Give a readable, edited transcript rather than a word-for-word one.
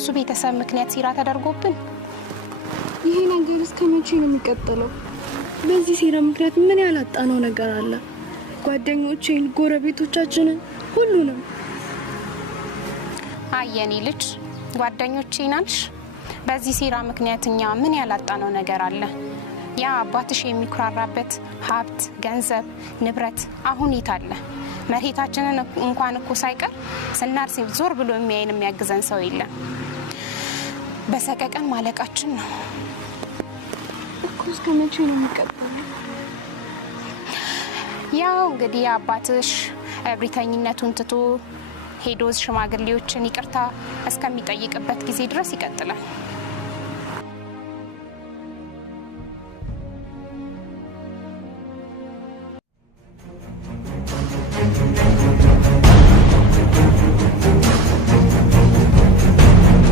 በሱ ቤተሰብ ምክንያት ሴራ ተደርጎብን ይሄ ነገር እስከመቼ ነው የሚቀጥለው? በዚህ ሴራ ምክንያት ምን ያላጣነው ነገር አለ? ጓደኞቼን፣ ጎረቤቶቻችንን ሁሉንም። አየኔ ልጅ ጓደኞቼን አልሽ? በዚህ ሴራ ምክንያት እኛ ምን ያላጣነው ነገር አለ? ያ አባትሽ የሚኩራራበት ሀብት፣ ገንዘብ፣ ንብረት አሁን ይታለ። መሬታችንን እንኳን እኮ ሳይቀር ስናርስ ዞር ብሎ የሚያይን የሚያግዘን ሰው የለም። በሰቀቀን ማለቃችን ነው እኮ። እስከመቼ ነው የሚቀጥለው? ያው እንግዲህ አባትሽ እብሪተኝነቱን ትቶ ሄዶ ሽማግሌዎችን ይቅርታ እስከሚጠይቅበት ጊዜ ድረስ ይቀጥላል።